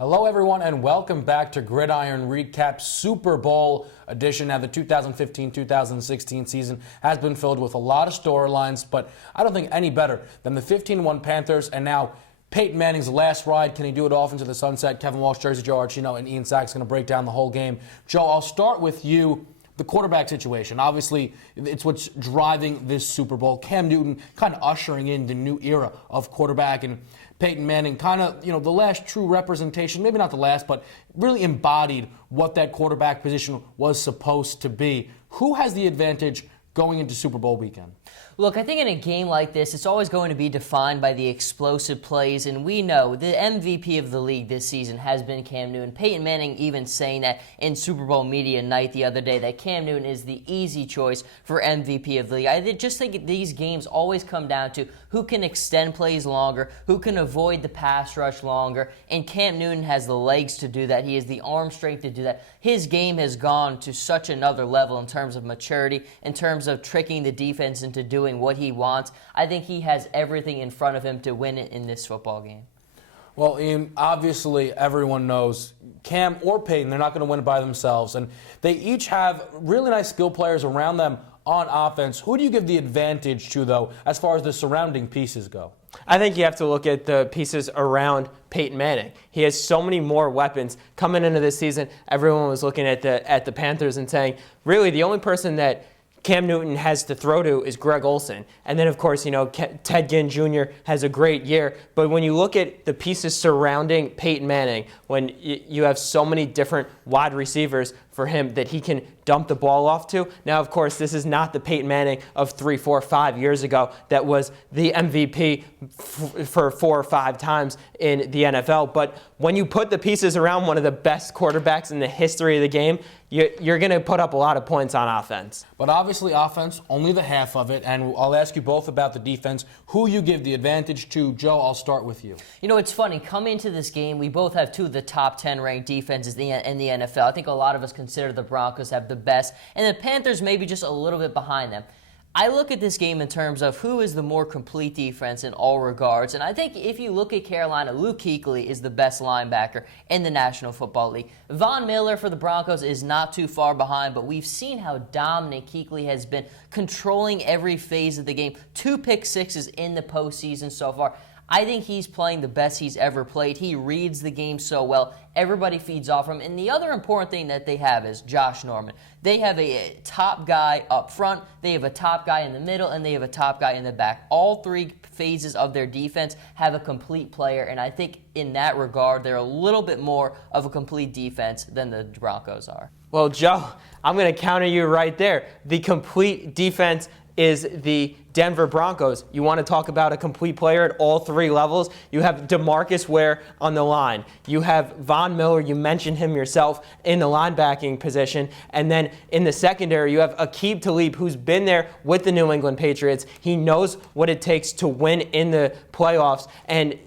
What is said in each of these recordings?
Hello, everyone, and welcome back to Gridiron Recap Super Bowl edition. Now, the 2015-2016 season has been filled with a lot of storylines, but I don't think any better than the 15-1 Panthers and now Peyton Manning's last ride. Can he do it off into the sunset? Kevin Walsh, Jersey Joe Archino, and Ian Sack's going to break down the whole game. Joe, I'll start with you. The quarterback situation, obviously, it's what's driving this Super Bowl. Cam Newton kind of ushering in the new era of quarterback, and Peyton Manning kind of, the last true representation, maybe not the last, but really embodied what that quarterback position was supposed to be. Who has the advantage going into Super Bowl weekend? Look, I think in a game like this, it's always going to be defined by the explosive plays, and we know the MVP of the league this season has been Cam Newton. Peyton Manning even saying that in Super Bowl Media Night the other day, that Cam Newton is the easy choice for MVP of the league. I just think these games always come down to who can extend plays longer, who can avoid the pass rush longer, and Cam Newton has the legs to do that. He has the arm strength to do that. His game has gone to such another level in terms of maturity, in terms of tricking the defense into doing what he wants. I think he has everything in front of him to win it in this football game. Well, Ian, obviously everyone knows Cam or Peyton, they're not going to win it by themselves. And they each have really nice skill players around them on offense. Who do you give the advantage to, though, as far as the surrounding pieces go? I think you have to look at the pieces around Peyton Manning. He has so many more weapons. Coming into this season, everyone was looking at the Panthers and saying, really, the only person that Cam Newton has to throw to is Greg Olsen. And then, of course, Ted Ginn Jr. has a great year. But when you look at the pieces surrounding Peyton Manning, when you have so many different wide receivers for him that he can dump the ball off to. Now, of course, this is not the Peyton Manning of 3, 4, 5 years ago that was the MVP for 4 or 5 times in the NFL. But when you put the pieces around one of the best quarterbacks in the history of the game, you're going to put up a lot of points on offense. But obviously offense, only the half of it. And I'll ask you both about the defense. Who you give the advantage to? Joe, I'll start with you. It's funny. Coming into this game, we both have 2 of the top 10 ranked defenses in the NFL. I think a lot of us consider the Broncos have the best, and the Panthers maybe just a little bit behind them. I look at this game in terms of who is the more complete defense in all regards, and I think if you look at Carolina, Luke Kuechly is the best linebacker in the National Football League. Von Miller for the Broncos is not too far behind, but we've seen how dominant Kuechly has been, controlling every phase of the game. 2 pick sixes in the postseason so far. I think he's playing the best he's ever played. He reads the game so well. Everybody feeds off him. And the other important thing that they have is Josh Norman. They have a top guy up front, they have a top guy in the middle, and they have a top guy in the back. All 3 phases of their defense have a complete player, and I think in that regard, they're a little bit more of a complete defense than the Broncos are. Well, Joe, I'm going to counter you right there. The complete defense is the Denver Broncos. You want to talk about a complete player at all 3 levels? You have DeMarcus Ware on the line. You have Von Miller, you mentioned him yourself, in the linebacking position. And then in the secondary, you have Aqib Talib, who's been there with the New England Patriots. He knows what it takes to win in the playoffs. And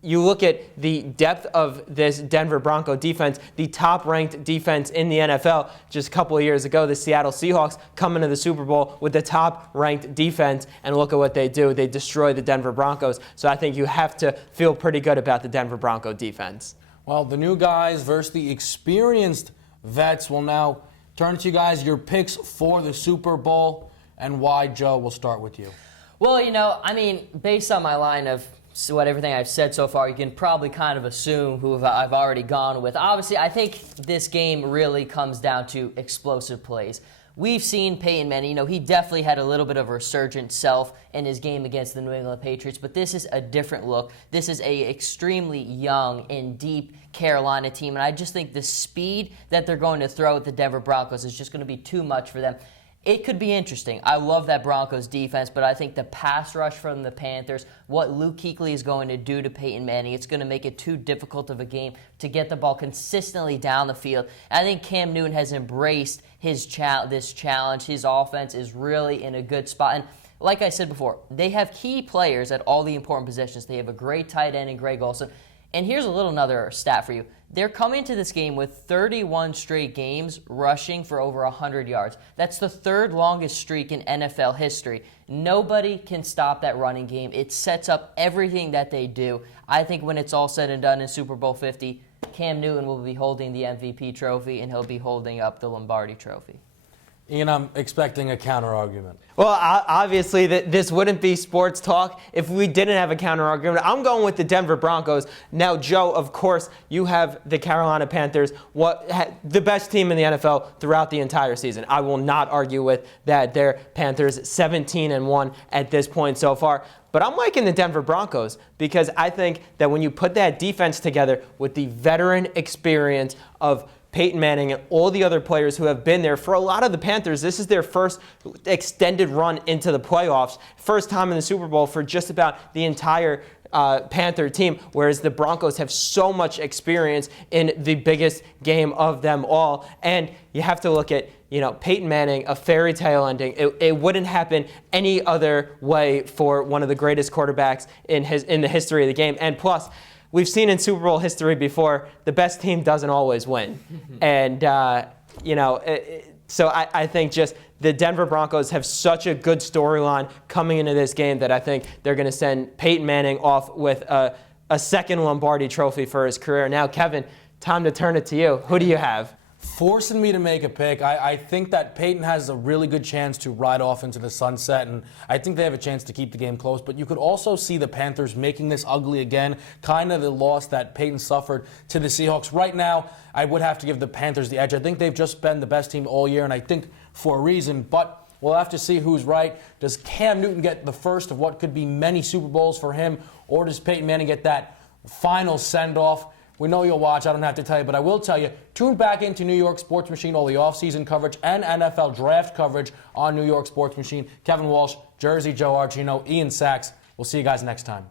you look at the depth of this Denver Bronco defense, the top-ranked defense in the NFL. Just a couple of years ago, the Seattle Seahawks come into the Super Bowl with the top-ranked defense, and look at what they do. They destroy the Denver Broncos. So I think you have to feel pretty good about the Denver Bronco defense. Well, the new guys versus the experienced vets. Will now turn to you guys, your picks for the Super Bowl, and why. Joe, we'll start with you. Well, based on my line of everything I've said so far, you can probably kind of assume who I've already gone with. Obviously, I think this game really comes down to explosive plays. We've seen Peyton Manning, he definitely had a little bit of a resurgent self in his game against the New England Patriots, but this is a different look. This is a extremely young and deep Carolina team, and I just think the speed that they're going to throw at the Denver Broncos is just going to be too much for them. It could be interesting. I love that Broncos defense, but I think the pass rush from the Panthers, what Luke Kuechly is going to do to Peyton Manning, it's going to make it too difficult of a game to get the ball consistently down the field. And I think Cam Newton has embraced this challenge. His offense is really in a good spot. And like I said before, they have key players at all the important positions. They have a great tight end in Greg Olsen. And here's another stat for you. They're coming to this game with 31 straight games rushing for over 100 yards. That's the 3rd longest streak in NFL history. Nobody can stop that running game. It sets up everything that they do. I think when it's all said and done in Super Bowl 50, Cam Newton will be holding the MVP trophy, and he'll be holding up the Lombardi trophy. Ian, I'm expecting a counter-argument. Well, obviously, this wouldn't be sports talk if we didn't have a counter-argument. I'm going with the Denver Broncos. Now, Joe, of course, you have the Carolina Panthers, the best team in the NFL throughout the entire season. I will not argue with that. They're Panthers 17-1 at this point so far. But I'm liking the Denver Broncos because I think that when you put that defense together with the veteran experience of Peyton Manning and all the other players who have been there for a lot of the Panthers, this is their first extended run into the playoffs, first time in the Super Bowl for just about the entire Panther team, whereas the Broncos have so much experience in the biggest game of them all. And you have to look at, Peyton Manning, a fairy tale ending. It wouldn't happen any other way for one of the greatest quarterbacks in the history of the game. And plus, we've seen in Super Bowl history before, the best team doesn't always win. And, so I think just the Denver Broncos have such a good storyline coming into this game that I think they're going to send Peyton Manning off with a second Lombardi trophy for his career. Now, Kevin, time to turn it to you. Who do you have? Forcing me to make a pick, I think that Peyton has a really good chance to ride off into the sunset, and I think they have a chance to keep the game close. But you could also see the Panthers making this ugly again, kind of the loss that Peyton suffered to the Seahawks. Right now, I would have to give the Panthers the edge. I think they've just been the best team all year, and I think for a reason, but we'll have to see who's right. Does Cam Newton get the first of what could be many Super Bowls for him, or does Peyton Manning get that final send-off? We know you'll watch. I don't have to tell you, but I will tell you, tune back into New York Sports Machine, all the offseason coverage and NFL draft coverage on New York Sports Machine. Kevin Walsh, Jersey Joe Archino, Ian Sachs. We'll see you guys next time.